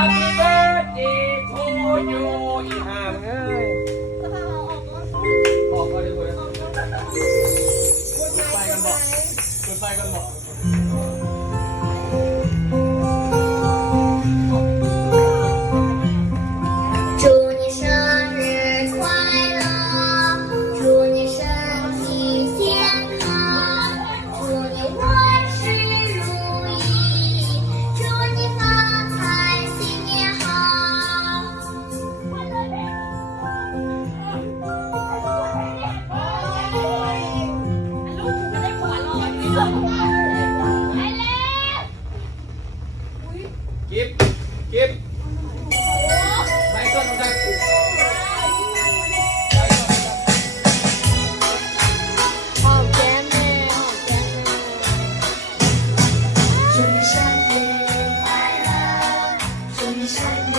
Happy birthday to you อีห่ามึงเอ้ยออกก็ได้เลยจุดไฟกันบอกจุดไฟกันบอก祝你生日快乐，祝你身体健康，祝你万事如意，祝你发财新年好。กิฟกิฟใส่ต้นลงไป好甜美，好甜美。祝你生日快乐，祝你生日